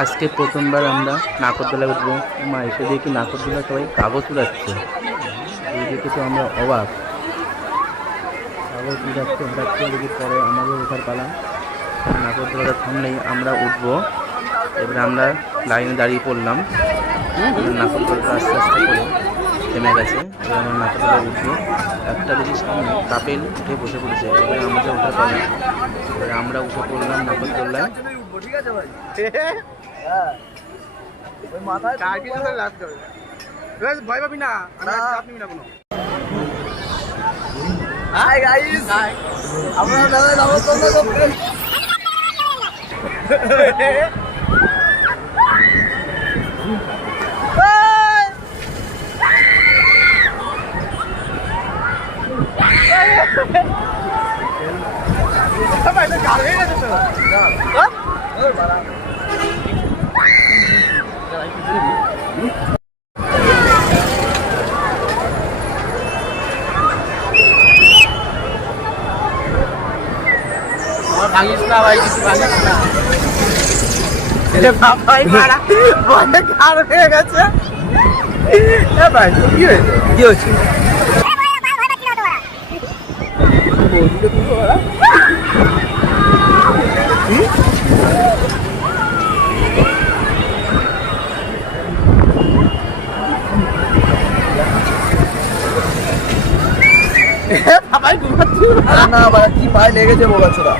আজকে প্রথমবার আমরা নাগরদোলায় উঠবো। মা এসে দেখি নাগরদোলা সবাই কাগজ উড়াচ্ছে। এই দেখে তো আমরা অবাক। কাগজ উড়াচ্ছে দেখি পরে আমাদের ওঠার পালা। নাগরদোলাটা থামলেই আমরা উঠবো। এবারে আমরা লাইনে দাঁড়িয়ে পড়লাম। নাগরদোলাটা আস্তে আস্তে করে থেমে গেছে। এবার আমরা নাগরদোলায় উঠবো। একটা দেখি সামনে কাপেল উঠে বসে পড়েছে। এবারে আমাদের ওঠার পালা। এবারে আমরা উঠে পড়লাম নাগরদোলায়। ভয় পাবি না, চাপ নিবি না কোনো। হাই গাইস, আমরা দাদা নাগরদোলা করতে ভাই তো গাল হয়ে গেছে তো। ভাঙিস না ভাই, কিছু ভাঙিস না। বাবাই মারা বলে গাল হয়ে গেছে। ভাই কি হয়েছে? কি হয়েছে? বাবাই ঘুমাচ্ছি না বাবা, কি পায়ে লেগেছে বলা ছোড়া,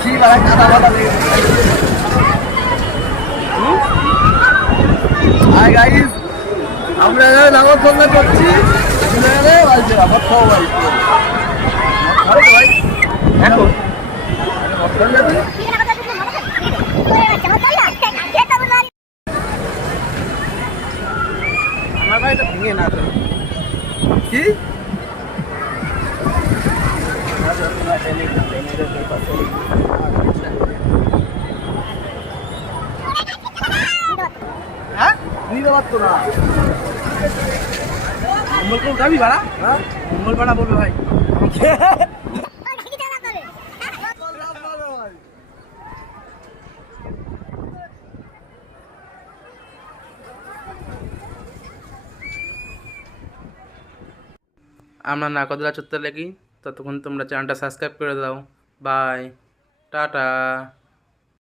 কি বাবা কাদা বাদা লেগেছে। হাই গাইস, আমরা নাগরদোলা করছি। আমার খাও ভাই, খাও ভাই এখন আমার ভাই তো ভেঙে না কি হ্যাঁ নিতে পারতো না। মঙ্গল করে উঠাবি ভাড়া? হ্যাঁ মঙ্গল ভাড়া বলবে ভাই। আমরা নাগরদোলা চড়তে লাগি। ততক্ষণ তোমরা চ্যানেলটা সাবস্ক্রাইব করে দাও। Bye, tata.